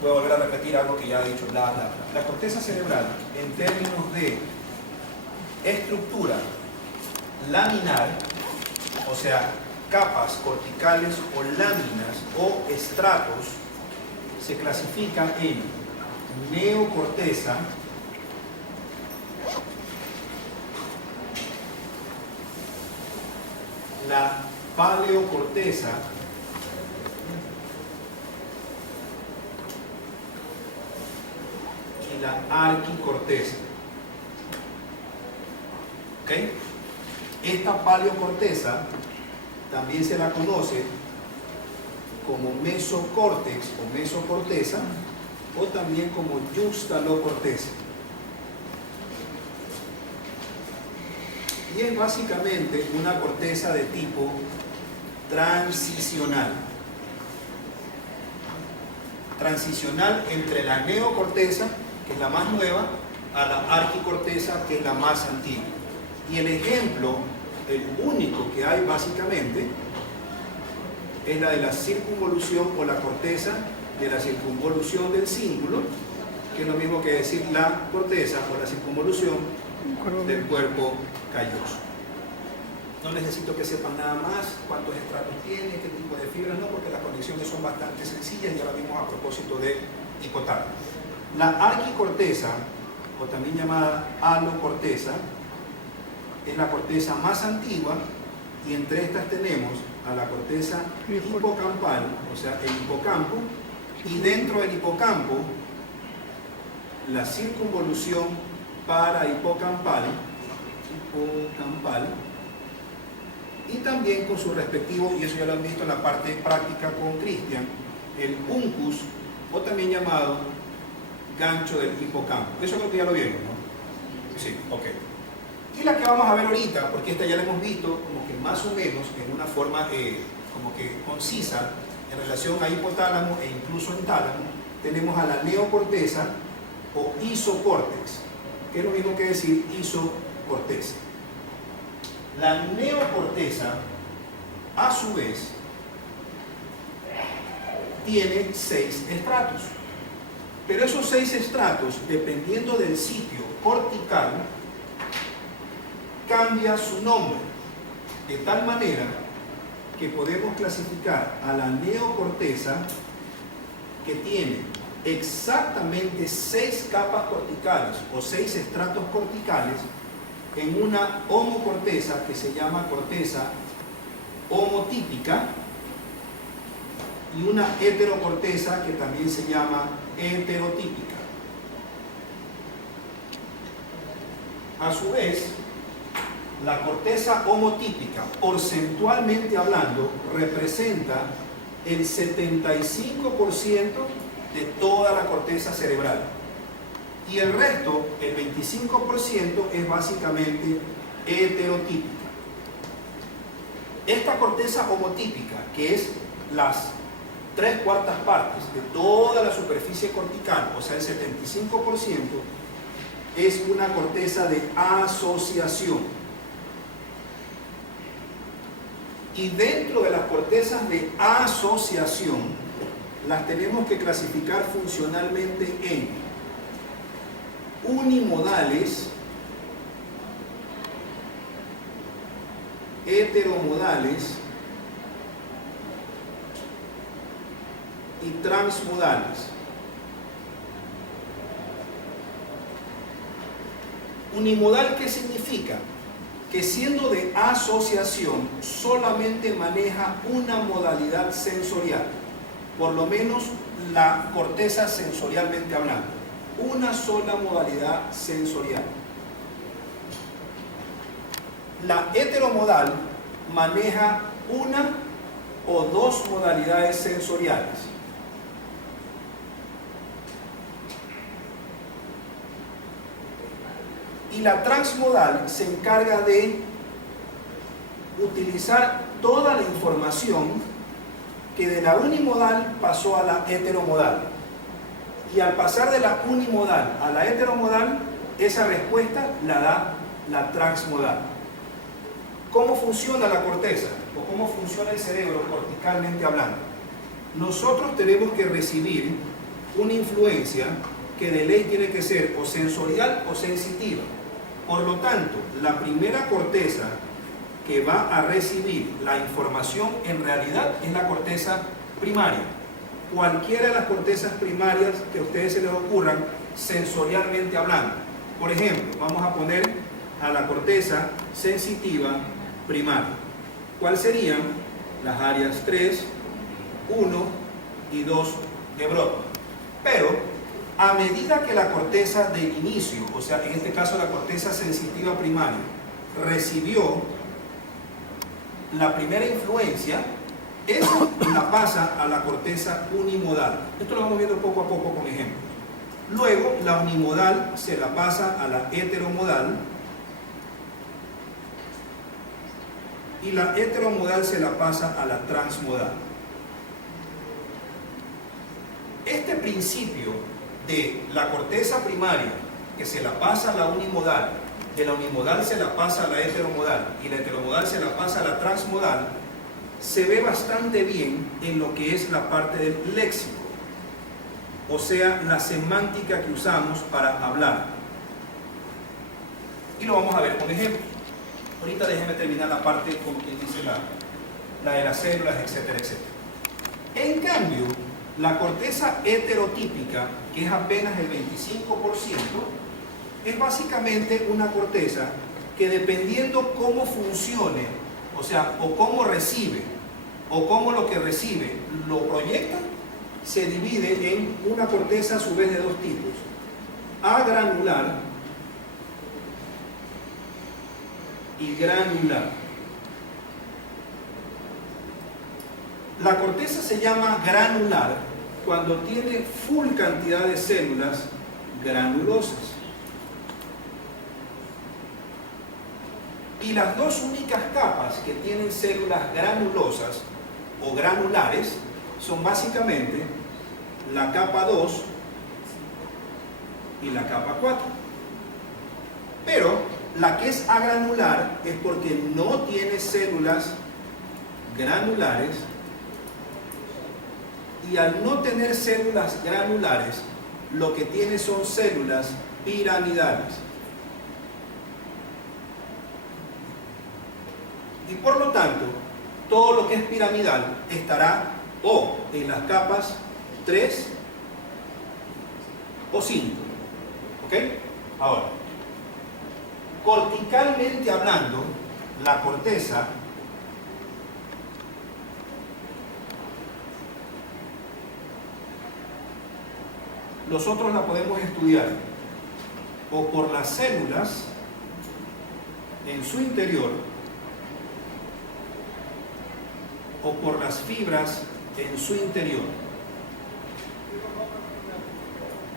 voy a volver a repetir algo que ya he dicho, bla, bla, bla. La corteza cerebral, en términos de estructura laminar, o sea, capas corticales o láminas o estratos, se clasifica en neocorteza, la paleocorteza y la arquicorteza. ¿Ok? Esta paleocorteza también se la conoce como mesocórtex o mesocorteza, o también como yuxtalocorteza. Y es básicamente una corteza de tipo transicional. Transicional entre la neocorteza, que es la más nueva, a la arquicorteza, que es la más antigua. Y el ejemplo, el único que hay básicamente, es la de la circunvolución o la corteza de la circunvolución del cíngulo, que es lo mismo que decir la corteza o la circunvolución del cuerpo calloso. No necesito que sepan nada más cuántos estratos tiene, qué tipo de fibras, no, porque las condiciones son bastante sencillas y ya lo vimos a propósito de hipotálamo. La arquicorteza, o también llamada alocorteza, es la corteza más antigua, y entre estas tenemos a la corteza hipocampal, o sea, el hipocampo, y dentro del hipocampo la circunvolución parahipocampal, y también con su respectivo, y eso ya lo han visto en la parte práctica con Cristian, el uncus, o también llamado gancho del hipocampo. Eso creo que ya lo vieron, ¿no? Sí, ok. Y la que vamos a ver ahorita, porque esta ya la hemos visto como que más o menos en una forma como que concisa en relación a hipotálamo e incluso en tálamo, tenemos a la neocorteza o isocórtex, que es lo mismo que decir isocorteza. La neocorteza, a su vez, tiene 6 estratos, pero esos 6 estratos, dependiendo del sitio cortical, cambia su nombre, de tal manera que podemos clasificar a la neocorteza, que tiene exactamente 6 capas corticales o 6 estratos corticales, en una homocorteza que se llama corteza homotípica, y una heterocorteza que también se llama heterotípica. A su vez, la corteza homotípica, porcentualmente hablando, representa el 75% de toda la corteza cerebral. Y el resto, el 25%, es básicamente heterotípica. Esta corteza homotípica, que es las 3/4 partes de toda la superficie cortical, o sea el 75%, es una corteza de asociación. Y dentro de las cortezas de asociación, las tenemos que clasificar funcionalmente en unimodales, heteromodales y transmodales. Unimodal, ¿qué significa? Que siendo de asociación solamente maneja una modalidad sensorial, por lo menos la corteza sensorialmente hablando, una sola modalidad sensorial. La heteromodal maneja una o dos modalidades sensoriales. Y la transmodal se encarga de utilizar toda la información que de la unimodal pasó a la heteromodal. Y al pasar de la unimodal a la heteromodal, esa respuesta la da la transmodal. ¿Cómo funciona la corteza? ¿O cómo funciona el cerebro corticalmente hablando? Nosotros tenemos que recibir una influencia que de ley tiene que ser o sensorial o sensitiva. Por lo tanto, la primera corteza que va a recibir la información en realidad es la corteza primaria. Cualquiera de las cortezas primarias que a ustedes se les ocurran sensorialmente hablando. Por ejemplo, vamos a poner a la corteza sensitiva primaria. ¿Cuáles serían? Las áreas 3, 1 y 2 de Brodmann. Pero a medida que la corteza de inicio, o sea, en este caso la corteza sensitiva primaria, recibió la primera influencia, eso la pasa a la corteza unimodal. Esto lo vamos viendo poco a poco con ejemplos. Luego, la unimodal se la pasa a la heteromodal y la heteromodal se la pasa a la transmodal. Este principio de la corteza primaria que se la pasa a la unimodal, de la unimodal se la pasa a la heteromodal y la heteromodal se la pasa a la transmodal, se ve bastante bien en lo que es la parte del léxico, o sea, la semántica que usamos para hablar. Y lo vamos a ver con ejemplos. Ahorita déjenme terminar la parte, como quien dice, la de las células, etcétera, etcétera. En cambio, la corteza heterotípica, que es apenas el 25%, es básicamente una corteza que, dependiendo cómo funcione, o sea, o cómo recibe, o cómo lo que recibe lo proyecta, se divide en una corteza a su vez de dos tipos: agranular y granular. La corteza se llama granular cuando tiene full cantidad de células granulosas. Y las dos únicas capas que tienen células granulosas o granulares son básicamente la capa 2 y la capa 4. Pero la que es agranular es porque no tiene células granulares, y al no tener células granulares, lo que tiene son células piramidales. Y por lo tanto, todo lo que es piramidal estará o en las capas 3 o 5. ¿Ok? Ahora, corticalmente hablando, la corteza nosotros la podemos estudiar o por las células en su interior o por las fibras en su interior.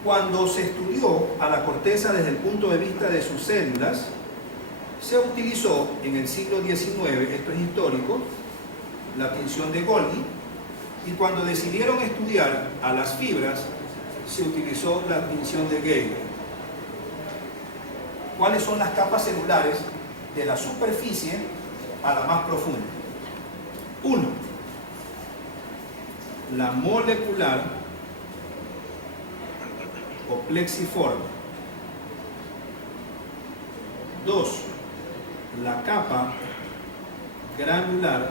Cuando se estudió a la corteza desde el punto de vista de sus células, se utilizó en el siglo XIX, esto es histórico, la tinción de Golgi, y cuando decidieron estudiar a las fibras, se utilizó la tinción de Geiger. ¿Cuáles son las capas celulares de la superficie a la más profunda? 1. La molecular o plexiforme. 2. La capa granular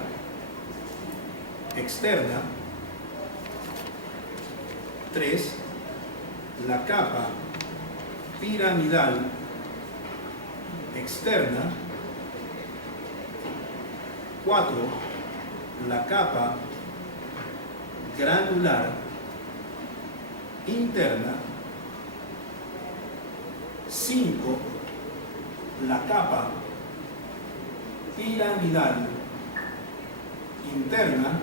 externa. 3. La capa piramidal externa. 4. La capa granular interna. 5. La capa piramidal interna.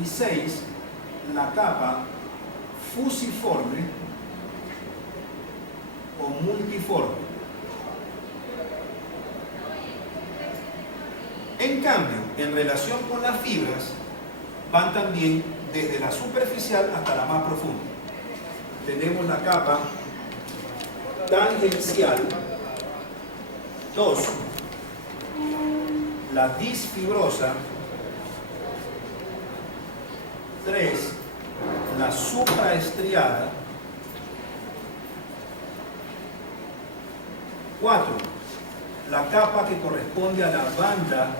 Y 6. La capa fusiforme o multiforme. En cambio, en relación con las fibras, van también desde la superficial hasta la más profunda. Tenemos la capa tangencial. 2. La disfibrosa. 3. la supraestriada. 4. La capa que corresponde a la banda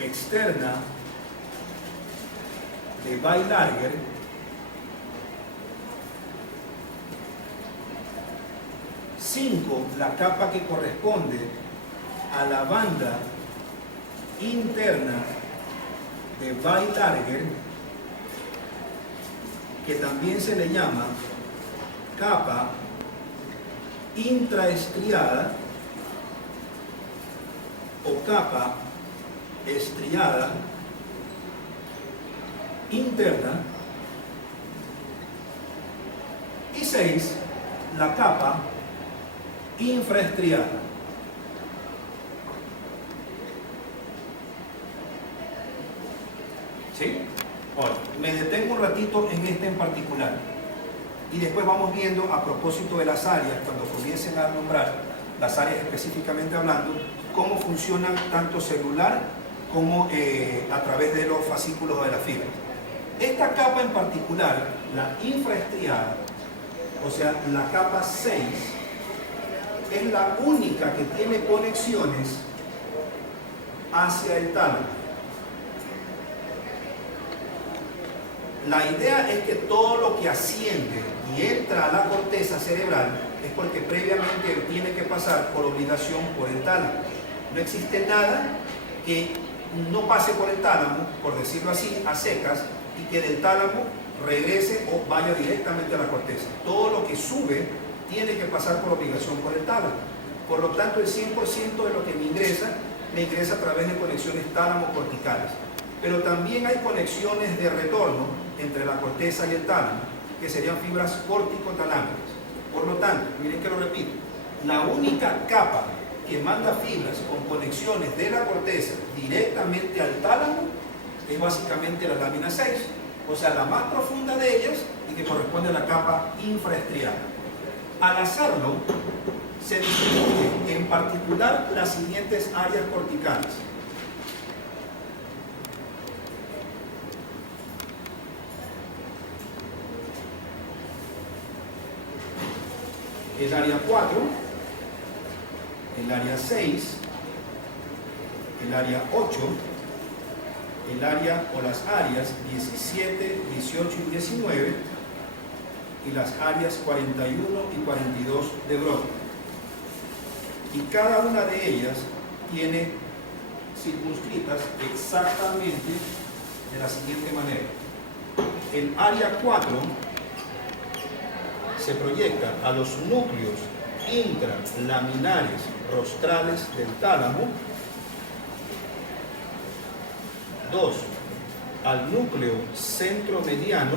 externa de Weilarger. 5. La capa que corresponde a la banda interna de Weilarger, que también se le llama capa intraestriada o capa estriada interna. Y 6. La capa infraestriada. ¿Sí? Ahora, me detengo un ratito en este en particular y después vamos viendo, a propósito de las áreas, cuando comiencen a nombrar las áreas específicamente hablando, cómo funcionan tanto celular como a través de los fascículos de la fibra. Esta capa en particular, la infraestriada, o sea, la capa 6, es la única que tiene conexiones hacia el tálamo. La idea es que todo lo que asciende y entra a la corteza cerebral es porque previamente tiene que pasar por obligación por el tálamo. No existe nada que no pase por el tálamo, por decirlo así, a secas, y que del tálamo regrese o vaya directamente a la corteza. Todo lo que sube tiene que pasar por obligación por el tálamo. Por lo tanto, el 100% de lo que me ingresa a través de conexiones tálamo-corticales. Pero también hay conexiones de retorno entre la corteza y el tálamo, que serían fibras córtico-talámicas. Por lo tanto, miren que lo repito, la única capa que manda fibras con conexiones de la corteza directamente al tálamo es básicamente la lámina 6, o sea, la más profunda de ellas y que corresponde a la capa infraestriada. Al hacerlo, se distribuyen en particular las siguientes áreas corticales. El área 4, el área 6, el área 8, el área o las áreas 17, 18 y 19 y las áreas 41 y 42 de Broca. Y cada una de ellas tiene circunscritas exactamente de la siguiente manera. El área 4 se proyecta a los núcleos intralaminares rostrales del tálamo. 2. Al núcleo centromediano.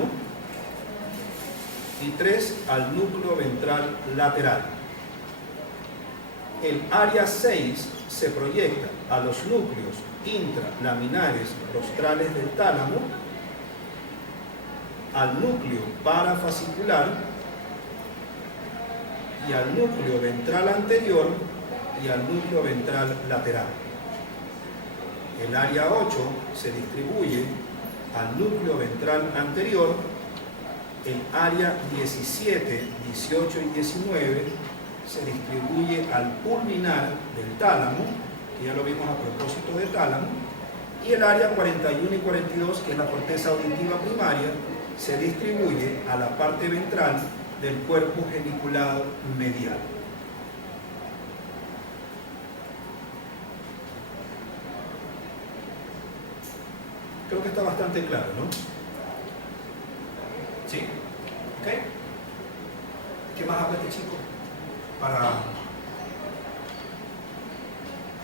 Y 3. Al núcleo ventral lateral. El área 6 se proyecta a los núcleos intralaminares rostrales del tálamo, al núcleo parafascicular y al núcleo ventral anterior y al núcleo ventral lateral. El área 8 se distribuye al núcleo ventral anterior. El área 17, 18 y 19 se distribuye al pulminar del tálamo, que ya lo vimos a propósito del tálamo, y el área 41 y 42, que es la corteza auditiva primaria, se distribuye a la parte ventral del cuerpo geniculado medial. Creo que está bastante claro, ¿no? ¿Sí? ¿Ok? ¿Qué más habla este chico? Para...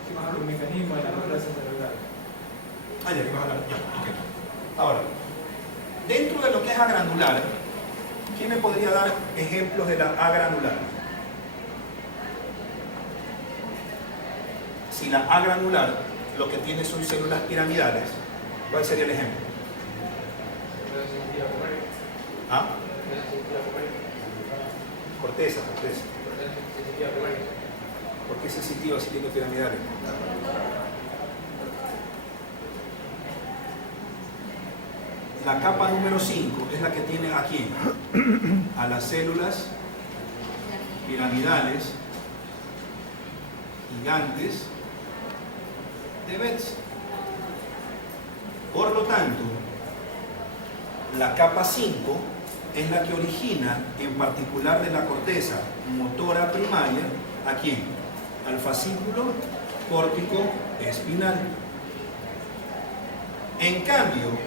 ¿Qué más habla? El mecanismo de la corteza cerebral. Ah, ya, ¿qué más habla? Ya, ok. Ahora, dentro de lo que es agranular, ¿quién me podría dar ejemplos de la agranular? Si la agranular lo que tiene son células piramidales, ¿cuál sería el ejemplo? ¿Ah? Corteza. ¿Por qué sensitiva si tiene piramidales? la capa número 5 es la que tiene ¿a quién? A las células piramidales gigantes de Betz. Por lo tanto, la capa 5 es la que origina, en particular de la corteza motora primaria, ¿a quién? Al fascículo córtico espinal. En cambio,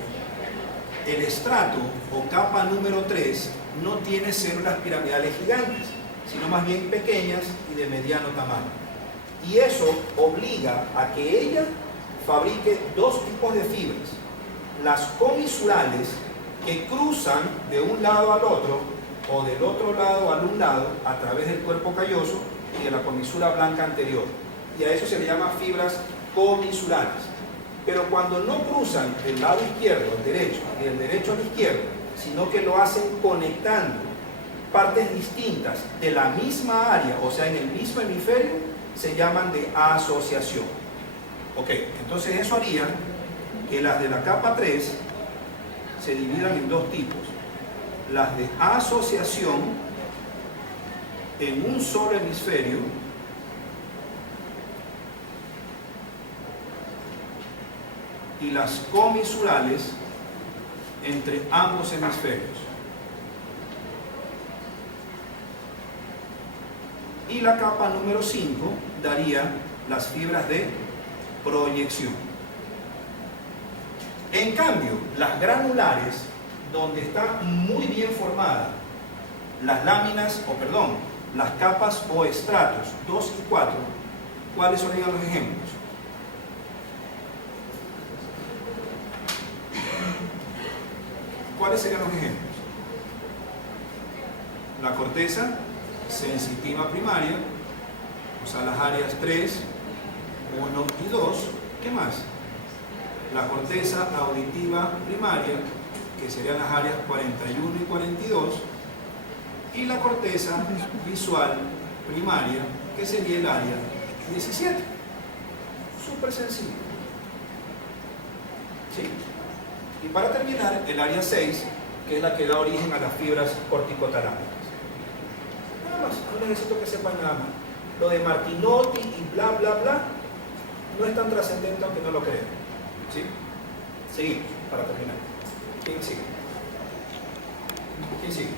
el estrato o capa número 3 no tiene células piramidales gigantes, sino más bien pequeñas y de mediano tamaño. Y eso obliga a que ella fabrique dos tipos de fibras: las comisurales, que cruzan de un lado al otro o del otro lado al un lado a través del cuerpo calloso y de la comisura blanca anterior, y a eso se le llama fibras comisurales. Pero cuando no cruzan del lado izquierdo al derecho y del derecho al izquierdo, sino que lo hacen conectando partes distintas de la misma área, o sea, en el mismo hemisferio, se llaman de asociación. Ok, entonces eso haría que las de la capa 3 se dividan en dos tipos: las de asociación en un solo hemisferio y las comisurales entre ambos hemisferios. Y la capa número 5 daría las fibras de proyección. En cambio, las granulares, donde está muy bien formada las láminas, las capas o estratos 2 y 4, ¿cuáles serían los ejemplos? ¿Cuáles serían los ejemplos? La corteza sensitiva primaria, o sea, las áreas 3, 1 y 2. ¿Qué más? La corteza auditiva primaria, que serían las áreas 41 y 42, y la corteza visual primaria, que sería el área 17. Súper sencillo. ¿Sí? Y para terminar, el área 6, que es la que da origen a las fibras corticotalámicas. Nada más, no necesito que sepan nada más. Lo de Martinotti y bla, bla, bla, no es tan trascendente aunque no lo crean. ¿Sí? Seguimos, para terminar. ¿Quién sigue? ¿Quién sigue?